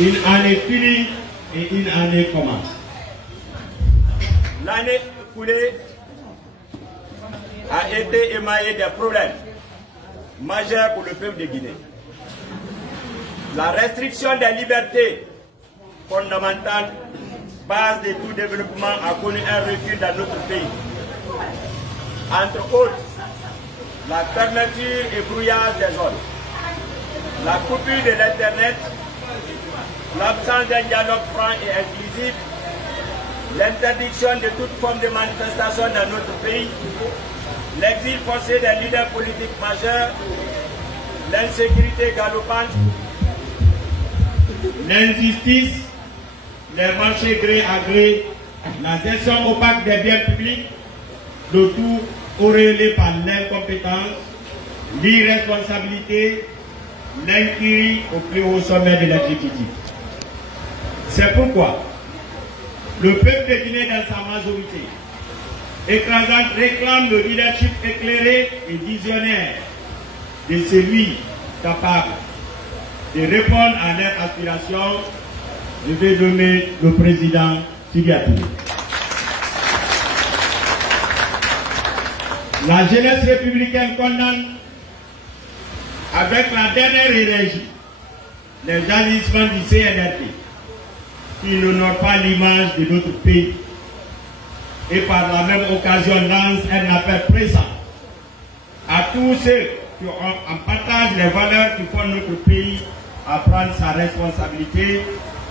Une année finie et une année commence. L'année écoulée a été émaillée des problèmes majeurs pour le peuple de Guinée. La restriction des libertés fondamentales, base de tout développement, a connu un recul dans notre pays. Entre autres, la fermeture et brouillage des zones, la coupure de l'Internet, l'absence d'un dialogue franc et inclusif, l'interdiction de toute forme de manifestation dans notre pays, l'exil forcé des leaders politiques majeurs, l'insécurité galopante, l'injustice, les marchés gré à gré, la gestion opaque des biens publics, le tout auréolé par l'incompétence, l'irresponsabilité, l'incurie au plus haut sommet de l'exécutif. C'est pourquoi le peuple de Guinée dans sa majorité écrasante réclame le leadership éclairé et visionnaire de celui capable de répondre à leurs aspirations. Je vais nommer le président Sidya Touré. La jeunesse républicaine condamne avec la dernière énergie les agissements du CNRD qui n'honorent pas l'image de notre pays et par la même occasion lance un appel pressant à tous ceux qui ont en partage les valeurs qui font notre pays à prendre sa responsabilité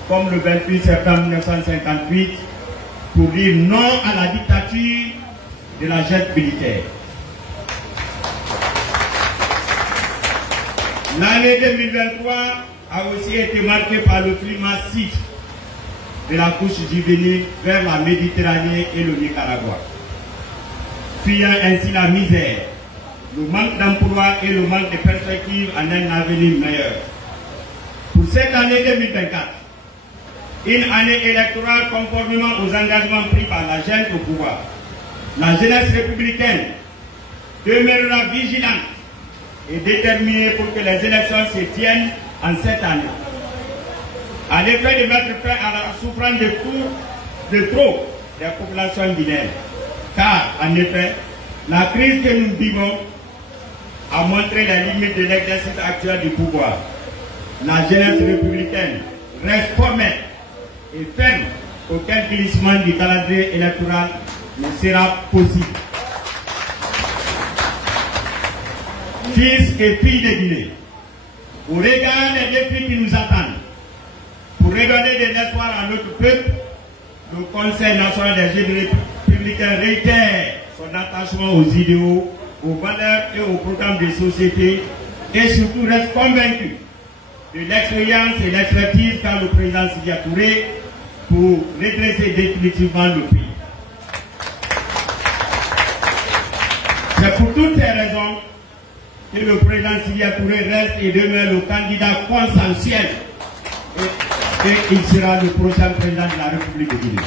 comme le 28 septembre 1958 pour dire non à la dictature de la junte militaire. L'année 2023 a aussi été marquée par le flux massif de la couche juvénile vers la Méditerranée et le Nicaragua, fuyant ainsi la misère, le manque d'emploi et le manque de perspectives en un avenir meilleur. Pour cette année 2024, une année électorale conformément aux engagements pris par la junte au pouvoir, la jeunesse républicaine demeurera vigilante et déterminée pour que les élections se tiennent en cette année. À l'effet de mettre fin à la souffrance de trop des populations guinéennes. Car, en effet, la crise que nous vivons a montré les limites de l'exercice actuel du pouvoir. La jeunesse républicaine reste formelle et ferme. Aucun glissement du calendrier électoral ne sera possible. Fils et filles de Guinée, au regard des défis qui nous attendent, pour redonner de l'espoir à notre peuple, le Conseil national des jeunes républicains réitère son attachement aux idéaux, aux valeurs et aux programmes de société et surtout reste convaincu de l'expérience et l'expertise qu'a le président Sidya Touré pour redresser définitivement le pays. C'est pour toutes ces raisons que le président Sidya Touré reste et demeure le candidat consensuel et il sera le prochain président de la République de Guinée.